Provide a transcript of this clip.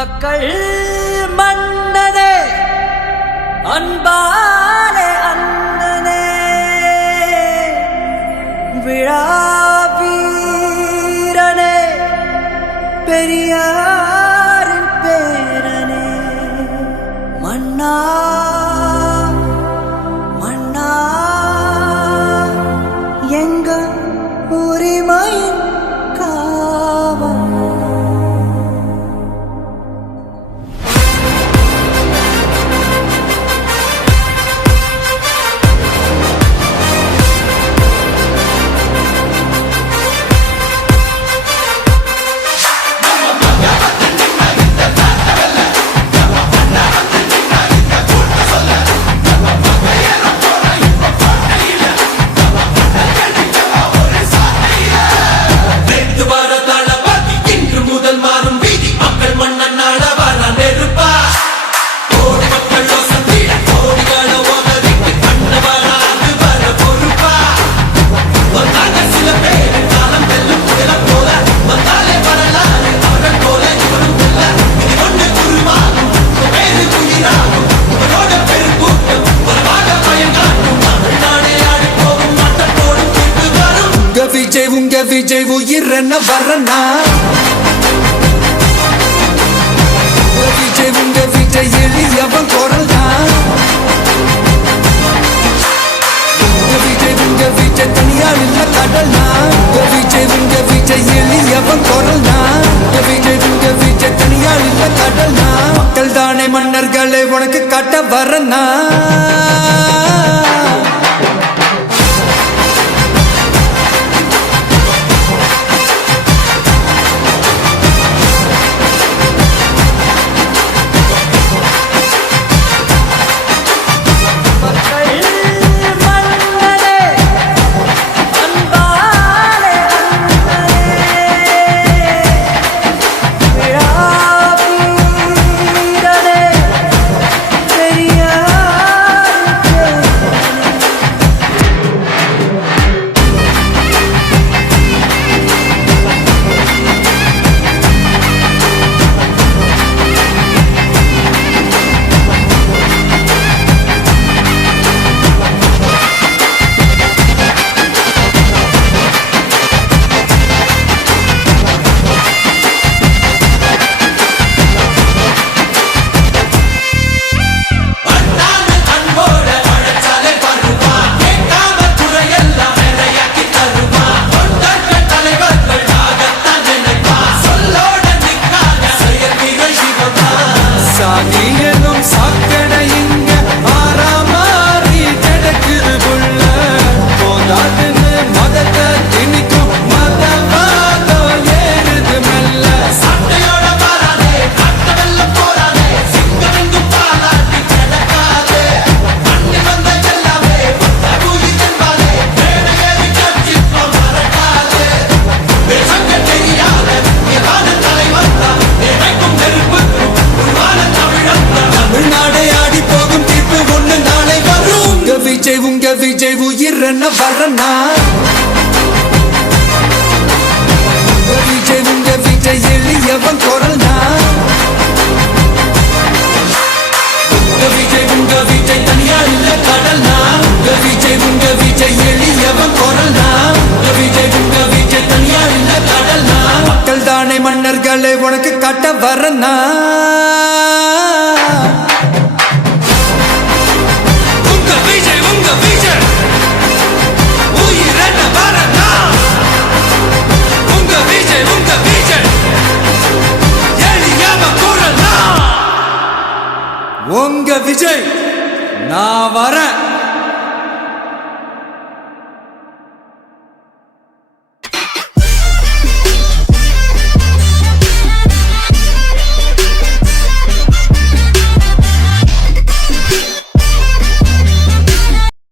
மக்கள் மன்னனே அன்பாலே அண்ணனே விழாவீரனே பெரியாரின் பேரனே மன்னா மன்னா எங்க உரிமையின் காவல் உங்க விஜய் உயிரன வரனா உங்க விஜய் எளியவன் குரல் தான் உங்க விஜய் தனியார் இல்ல கடல் தான் உங்க விஜய் எளியவன் குரல் தான் உங்க விஜய் தனியார் இல்ல கடல் தான் மக்கள் தானே மன்னர்களே உனக்கு காட்ட வரனா உங்க விஜய் உயிரன வரனா உங்க விஜய் எளியவன் குரல் தான் உங்க விஜய் தனியார் இல்ல கடல் தான் உங்க விஜய் எளியவன் குரல் தான் உங்க விஜய் தனியார் இல்ல கடல் தான் மக்கள் தானே மன்னர்களே உனக்கு காட்ட வரனா உங்க விஜய் நான் வரேன்.